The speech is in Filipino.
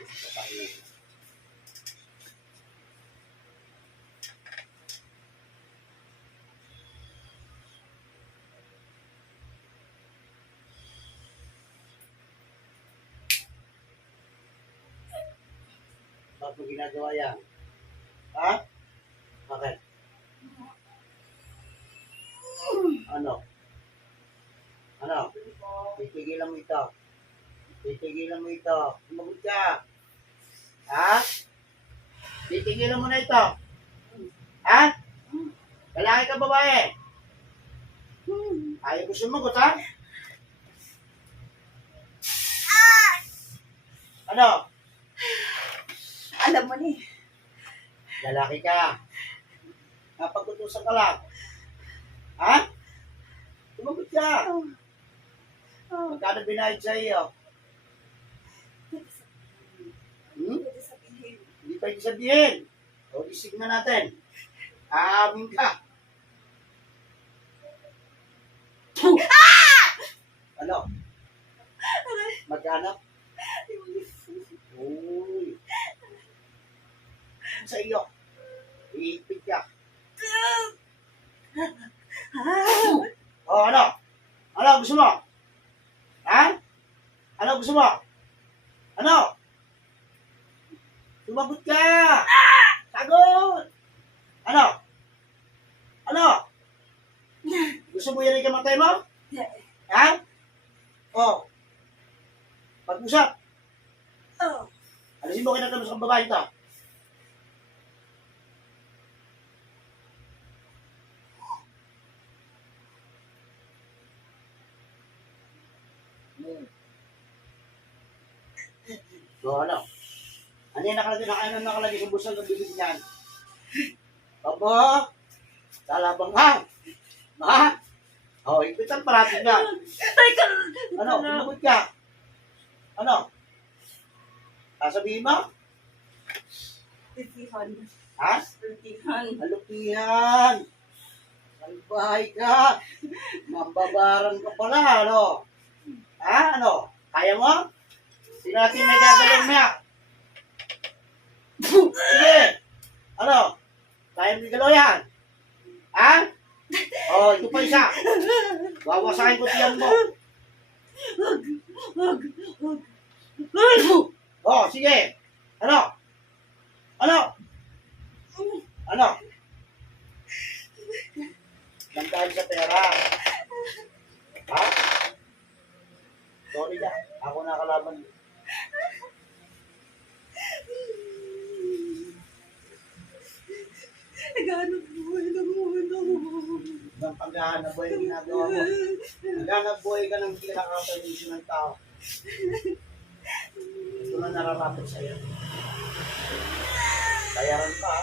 Bakit mo ginagawa yan? Ha? Bakit? Ano? Ano? Titigilan mo ito. Titigilan mo ito. Sumagot ka. Ha? Titigilan mo na ito. Ha? Lalaki ka babae? Ayaw ko sumagot, ha? Ano? Alam mo ni. Lalaki ka. Napag-utusan ka lang. Ha? Sumagot ka. Magkano binayad sa iyo? Pwede sabihin. Hindi pwede sabihin. O, isig na natin. Aamin ka. Ano? Magkano? Uy. Sa iyo. Iipit ka. O, ano? Ano gusto mo? Ha? Ano gusto mo? Ano? Sumagot ka! Sagot! Ano? Ano? Gusto mo yan ay kamatay mo? Ha? O. Pag-usap. Oh. Alisin mo kinagano sa babae ito. So, ano? Ano yung nakalagay sa busal ng bibig niyan? Opo? Talabang ha? Ha? O, ipitan parating ka. Ano? Sumagot ka. Ano? Sasabihin mo? Titihan. Ha? Titihan. Halupihan. Salbahay ka. Mambabaran ka pala, ano? Ha? Ano? Kaya mo? Sino natin may gagawin niya? Sige! Ano? Kaya mo galaw yan? Ha? O, ito pa isa. Wawasakin ko tiyan mo. O, sige. Ano? Ano? Ano? Lantahan sa pera. Ha? Sorry na. Ako nakalaban. Naghanap buhay ng muna ko. Ibang paghahanap buhay ang ginagawa mo. Naghanap buhay ka ng kinakapalisyon ng tao. Ito na nararapat sa'yo. Bayaran pa, ha?